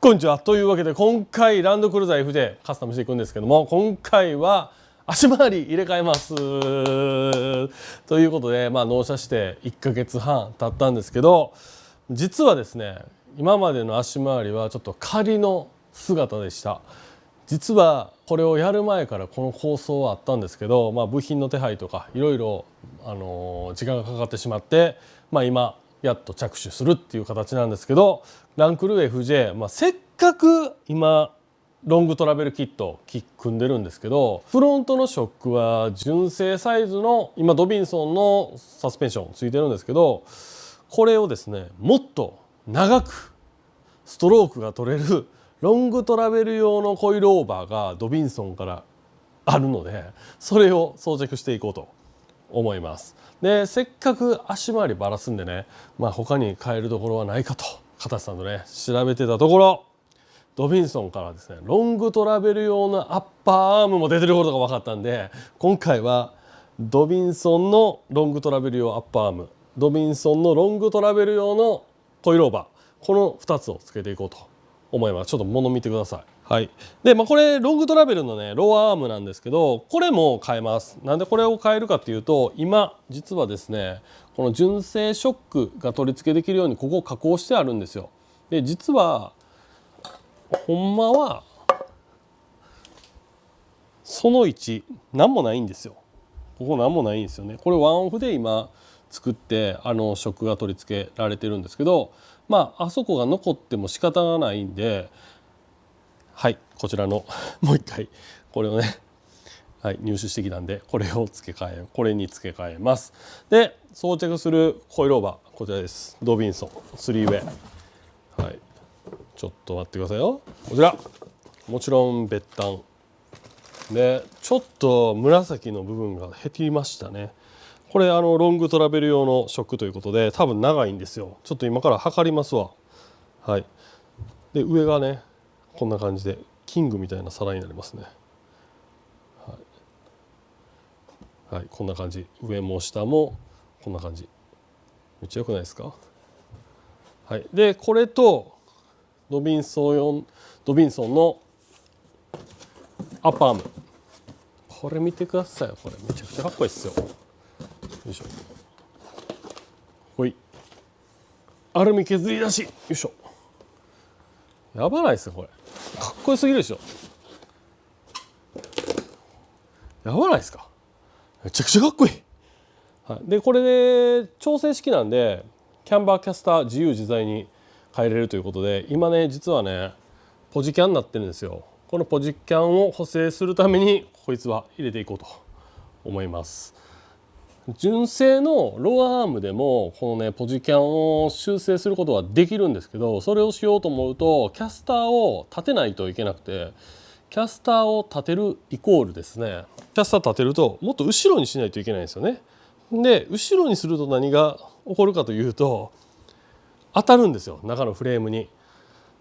こんにちは。というわけで今回ランドクルーザー FJ カスタムしていくんですけども、今回は足回り入れ替えますということで、納車して1ヶ月半経ったんですけど、実はですね、今までの足回りはちょっと仮の姿でした。実はこれをやる前からこの構想はあったんですけど、部品の手配とかいろいろ時間がかかってしまって、今やっと着手するっていう形なんですけど、ランクルー FJ、せっかく今ロングトラベルキット組んでるんですけど、フロントのショックは純正サイズの今ドビンソンのサスペンションついてるんですけど、これをですねもっと長くストロークが取れるロングトラベル用のコイルオーバーがドビンソンからあるので、それを装着していこうと思います。でせっかく足回りばらすんでね、他に変えるところはないかと片さんとね調べてたところ、ドビンソンからですねロングトラベル用のアッパーアームも出てることが分かったんで、今回はドビンソンのロングトラベル用アッパーアーム、ドビンソンのロングトラベル用のコイルオーバー、この2つをつけていこうと思います。ちょっと物見てください。はい、で、これロングトラベルのねロアアームなんですけど、これも変えます。なんでこれを変えるかっていうと、今実はですねこの純正ショックが取り付けできるようにここ加工してあるんですよ。で実はほんまはその1何もないんですよ。ここ何もないんですよね。これワンオフで今作ってショックが取り付けられてるんですけど、あそこが残っても仕方がないんで、はい、こちらのもう一回これをね、はい、入手してきたんでこれをこれに付け替えます。で装着するコイルオーバーこちらです。ドビンソン3ウェイ、はい、ちょっと待ってくださいよ。こちらもちろん別端で、ちょっと紫の部分が減りましたね。これロングトラベル用のショックということで多分長いんですよ。ちょっと今から測りますわ。はい、で上がねこんな感じでキングみたいな皿になりますね。はい、こんな感じ、上も下もこんな感じ、めっちゃ良くないですか。はい、でこれとドビンソンのアッパーアーム、これ見てください。これめちゃくちゃかっこいいですよ。よいしょ、ほい、アルミ削り出し、よいしょ、やばないですよこれ、かっこよすぎるでしょ。やばないですか、めちゃくちゃかっこいい。はい、でこれで調整式なんでキャンバーキャスター自由自在に変えれるということで、今ね実はねポジキャンになってるんですよ。このポジキャンを補正するためにこいつは入れていこうと思います。純正のロアアームでもこのねポジキャンを修正することはできるんですけど、それをしようと思うとキャスターを立てないといけなくて、キャスターを立てるイコールですね、キャスター立てるともっと後ろにしないといけないんですよね。で後ろにすると何が起こるかというと、当たるんですよ中のフレームに。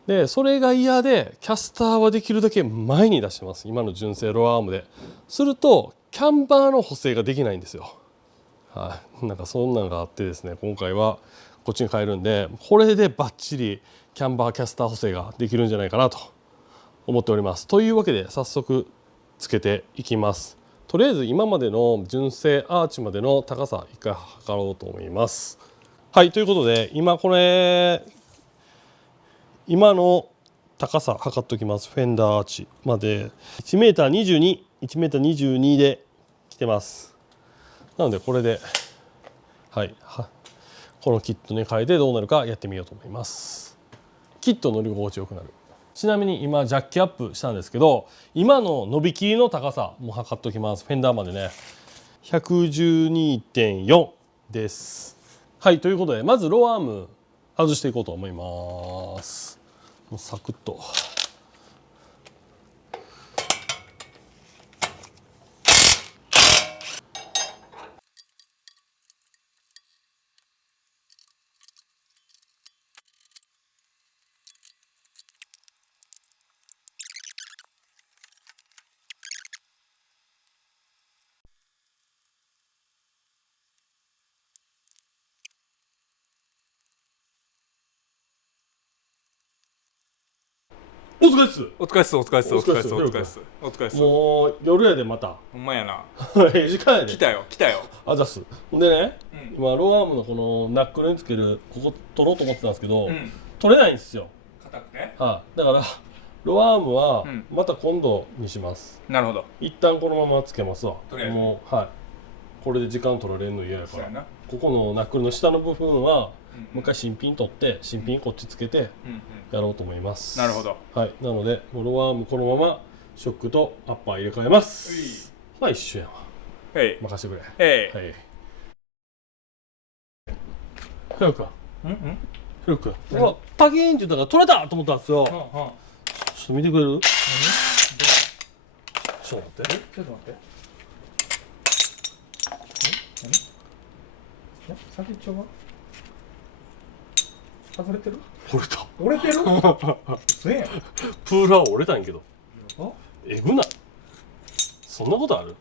でそれが嫌でキャスターはできるだけ前に出してます、今の純正ロアアームで。するとキャンバーの補正ができないんですよ。はい、なんかそんなのがあってですね、今回はこっちに変えるんで、これでバッチリキャンバーキャスター補正ができるんじゃないかなと思っております。というわけで早速つけていきます。とりあえず今までの純正アーチまでの高さ一回測ろうと思います。はい、ということで今の高さ測っておきます。フェンダーアーチまで 1m22、1m22 で来てます。なのでこれで、はい、このキットに変えてどうなるかやってみようと思います。キット乗り心地よくなる。ちなみに今ジャッキアップしたんですけど、今の伸びきりの高さも測っておきます。フェンダーまでね 112.4 です。はい、ということでまずローアーム外していこうと思います。もうサクッと。お疲れっす。お疲れっす。お疲れっす。お疲れっす。お疲れっす。お疲れっす。もう夜やでまた。ほんまやな。時間やで。来たよ。来たよ。あざっす。でね、今ローアームのこのナックルにつけるここ取ろうと思ってたんですけど、取れないんですよ。硬くて。はい。だからローアームはうんまた今度にします。なるほど。一旦このままつけますわ。とりあえずもうはい。これで時間取られるの嫌やから。そうやな。ここのナックルの下の部分はうんもう一回新品取って新品こっちつけてうんうん。やろうと思います。なるほど。はい。なのでローアームこのままショックとアッパー入れ替えます。まあ一緒やわ。へい。任せてくれ。へい。はい。ひろくん。うんうん。ひろくん。うわ、パキーンって言ったから取れたと思ったんですよ。ちょっと見てくれる？ちょっと待って。ちょっと待って。何？先っちょが外れてる？折れた。折れてる？せやん。プーラー折れたんやけど。あ？えぐない？そんなことある？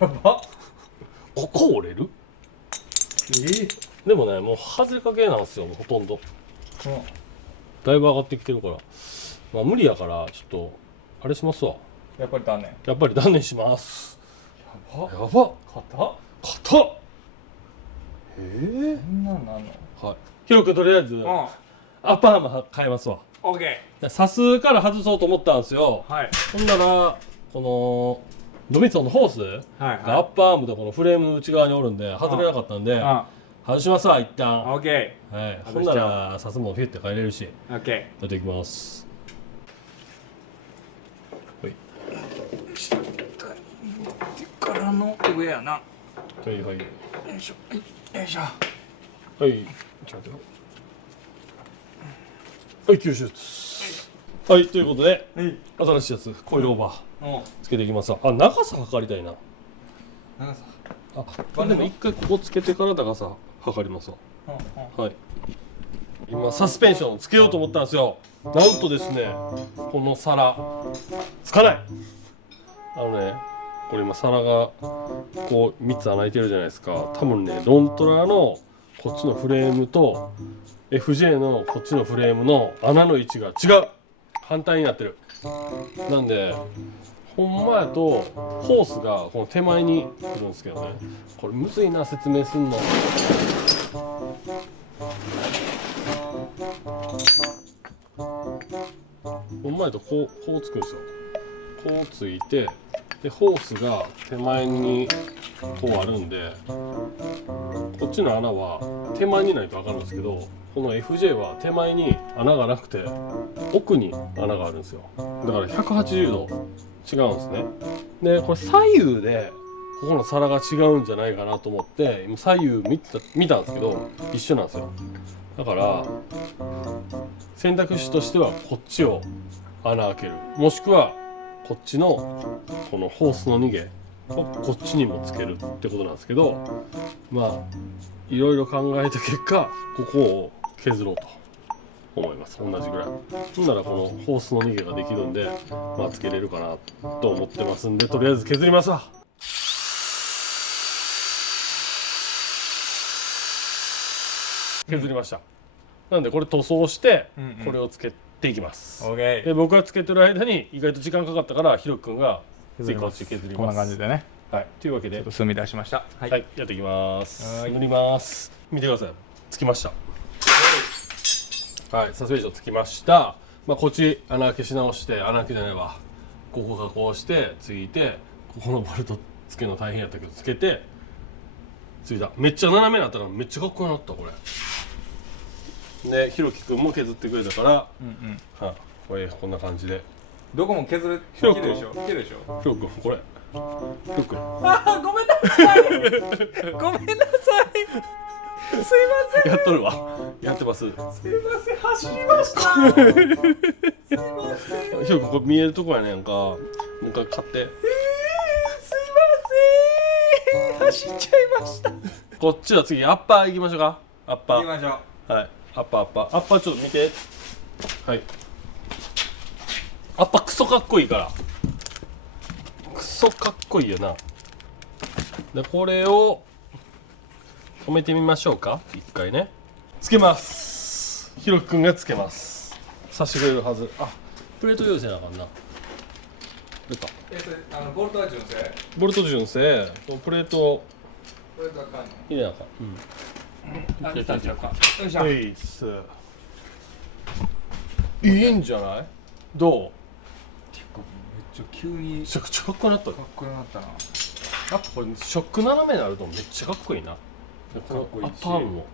やば。ここ折れる？でもね、もう外れかけなんですよ、もうほとんど。だいぶ上がってきてるから。まあ無理やから、ちょっと、あれしますわ。やっぱり断念。やっぱり断念します。やば。やばっ。硬？硬っ。そんなんなんの？はい。ひろくんとりあえず、アッパーも変えますわ。オッケサスから外そうと思ったんですよ。ー。はい。ほんなら、この、ドミソンのホースはいがアッパーアームとこのフレームの内側におるんで、外れなかったんで、外しますわ、一旦。オッケはい。ほん外しちゃうなら、サスもフィュッて変えれるし、ー。オッケやっていきます。はい。ー。からの上やな。はいはい。よいしょ。よいしょ。はい。ちょっと待ってよ。はい、吸収です。はい、ということで、新しいやつ、コイルオーバーつけていきますわ。あ、長さ測りたいな。長さ。あ、でも一回ここつけてから長さ測りますわ。はい。今サスペンションつけようと思ったんですよ。なんとですね、この皿つかない。これ今皿がこう3つ穴開いてるじゃないですか。多分ね、ロントラのこっちのフレームと FJ のこっちのフレームの穴の位置が違う。反対になってる。なんでほんまやとホースがこの手前に来るんですけどね。これむずいな、説明すんの。ほんまやとこうつくんですよ。こうついて、でホースが手前にこうあるんで、こっちの穴は手前にないと分かるんですけど、この FJ は手前に穴がなくて奥に穴があるんですよ。だから180度違うんですね。でこれ左右でここの皿が違うんじゃないかなと思って今左右見たんですけど一緒なんですよ。だから選択肢としてはこっちを穴開ける、もしくはこっちのこのホースの逃げをこっちにもつけるってことなんですけど、まあいろいろ考えた結果ここを削ろうと思います。同じぐらい。ほんならこのホースの逃げができるんで、まあつけれるかなと思ってますんで、とりあえず削りますわ。削りました。なんでこれ塗装してこれをつけていきます。オッケで僕がつけてる間に意外と時間かかったからひろきくんが次こっち削ります。こんな感じでね。はい。というわけで、墨出しました。はい、やっていきます。はい塗ります。見てください。つきました。はい、サスペンションつきました。まあこっち穴開けし直して、穴開けじゃないわ。ここがこうしてついて、ここのボルトつけるの大変やったけどつけてついた。めっちゃ斜めになったからめっちゃかっこよくなったこれ。でひろきくんも削ってくれたから、はあ、これこんな感じで。どこも削れひろくんるでしょ。ひろでしょ。ひろくんこれ。ひろくん。あ、ごめんなさい。ごめんなさい。すいません。やっとるわ。やってます。すいません。走りました。すいません。ひろくんこれ見えるとこやねんか。もう一回買って。すいません。走っちゃいました。こっちは次アッパー行きましょうか。アッパー。行きましょう。はい。アッパーちょっと見て。はい。アッパークソかっこいいから。クソかっこいいよな。でこれを止めてみましょうか。一回ね。つけます。ひろきくんがつけます。さしてくれるはず。あ、プレート用意せなあかんな。出た。それボルトは純正？ボルト純正、プレートこれがあかんの？入れなあかん。あ、出たんちゃうか。よいしょ。いいっす。いいんじゃない？どう？めっちゃ急にめちゃくちゃかっこよくなった。かっこよくなったな。やっぱこれショック斜めになるとめっちゃかっこいいな。このかっこいいしアッパームも。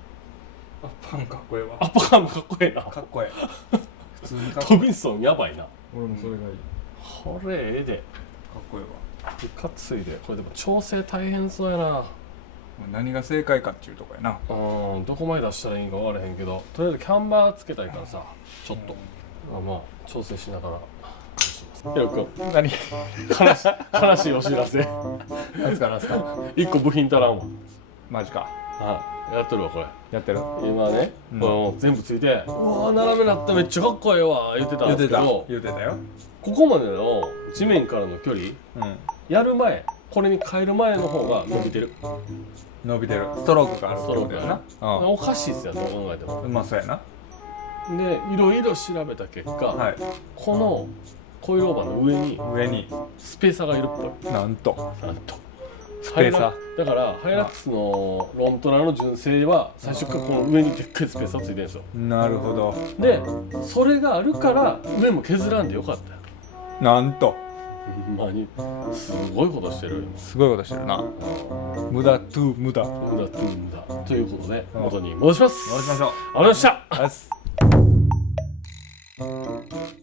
アッパーもかっこええわ。アッパームかっこいいな。かっこええ。普通にかっこトビンソンやばいな。俺もそれがいい。これええで。かっこええわ。いかついで。これでも調整大変そうやな。もう何が正解かっていうとこやな。どこまで出したらいいんか分からへんけど、とりあえずキャンバーつけたいからさ、ちょっと、まあ調整しながらヒロ君、何？悲しいお知らせ。何すか何すか？一個部品足らんわ。マジか。やっとるわこれ。やってる？今ね、これ全部ついて、うわ斜めなってめっちゃかっこええわ言ってたんですけど、言ってたよ。ここまでの地面からの距離、うん。やる前、これに変える前の方が伸びてる。伸びてる。ストロークがあるってことやストローな。おかしいっすよ、どう考えても。うん。まあそうやな。で、いろいろ調べた結果、はい。このコイルオーバーの上に上にスペーサーがいるっぽい。なんとなんと。スペーサだからハイラックスのロントラの純正は最初からこの上にでっかいスペーサーついてるんですよ。ー。なるほど。でそれがあるから上も削らんでよかったよ。なんとほんまにすごいことしてるよ。すごいことしてるな。無駄トゥ無駄。無駄無駄ということで元に戻します。戻しましょう。ありがとうございました。よし。